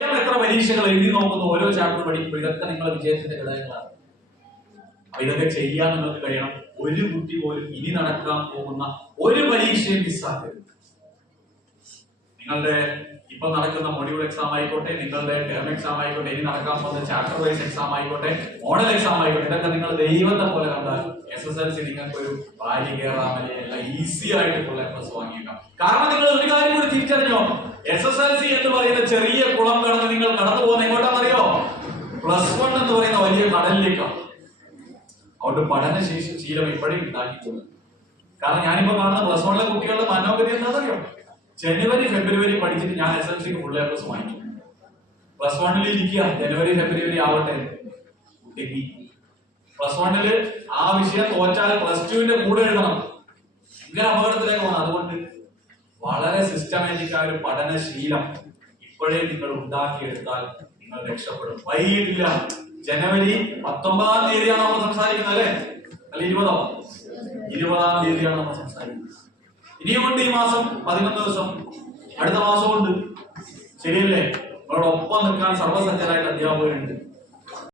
എത്ര പരീക്ഷകൾ എഴുതി നോക്കുന്ന ഓരോ ചാപ്റ്റർ പഠിക്കുമ്പോൾ ഇതൊക്കെ നിങ്ങളുടെ വിജയത്തിന്റെ ഘടകങ്ങളാണ്. ഇതൊക്കെ ചെയ്യാൻ നിങ്ങൾക്ക് കഴിയണം. ഒരു കുട്ടി പോലും ഇനി നടക്കാൻ പോകുന്ന ഒരു പരീക്ഷയും മിസ്സാക്കരുത്. നിങ്ങളുടെ ഇപ്പൊ നടക്കുന്ന മൊഡ്യൂൾ എക്സാം ആയിക്കോട്ടെ, നിങ്ങളുടെ ടേം എക്സാം ആയിക്കോട്ടെ, ഇനി നടക്കാൻ പോകുന്ന ചാപ്റ്റർ വൈസ് എക്സാം ആയിക്കോട്ടെ, മോഡൽ എക്സാം ആയിക്കോട്ടെ, ഇതൊക്കെ നിങ്ങൾ ദൈവത്തെ പോലെ കണ്ടാൽ SSLC നിങ്ങൾക്ക് ഒരു വാരി കയറാമല്ലേ എല്ലാം ഈസി ആയിട്ട് ഫുൾ A+ വാങ്ങിയേക്കാം. കാരണം നിങ്ങൾ ഒരു കാര്യം കൂടി തിരിച്ചറിഞ്ഞോ, SSLC എന്ന് പറയുന്ന ചെറിയ കുളം കടന്ന് നിങ്ങൾ കടന്നു പോകുന്ന എങ്ങോട്ടാണെന്നറിയോ? +1 എന്ന് പറയുന്ന വലിയ കടലിലേക്കാണ്. അതുകൊണ്ട് പഠനശീലം ഇപ്പോഴും ഉണ്ടാക്കിയിട്ടുണ്ട്. കാരണം ഞാനിപ്പോ കാണുന്ന +1 കുട്ടികളുടെ മനോഗതി എന്താണെന്നറിയോ? ജനുവരി ഫെബ്രുവരി പഠിച്ചിട്ട് ഞാൻ SSLCക്ക് ഫുൾ A+ വാങ്ങിച്ചു. +1 ഇരിക്കുക, ജനുവരി ഫെബ്രുവരി ആവട്ടെ. കുട്ടിക്ക് +1 ആ വിഷയം തോറ്റാൽ +2ന്റെ കൂടെ എഴുതണം. ഇങ്ങനെ അപകടത്തിലേക്ക് പോകണം. അതുകൊണ്ട് വളരെ സിസ്റ്റമാറ്റിക് ആയ ഒരു പഠനശീലം ഇപ്പോഴേ നിങ്ങൾ ഉണ്ടാക്കിയെടുത്താൽ നിങ്ങൾ രക്ഷപ്പെടും. വൈകിട്ടില്ല. ജനുവരി 19-ാം തീയതിയാണ് നമ്മൾ സംസാരിക്കുന്നത്, അല്ലെ? അല്ല 20-ാം തീയതിയാണ് നമ്മൾ സംസാരിക്കുന്നത്. ഇനിയുമുണ്ട് ഈ മാസം 11 ദിവസം, അടുത്ത മാസമുണ്ട്. ശരിയല്ലേ? നിങ്ങളോടൊപ്പം നിൽക്കാൻ സർവ്വസജ്ജരായിട്ട് അധ്യാപകരുണ്ട്.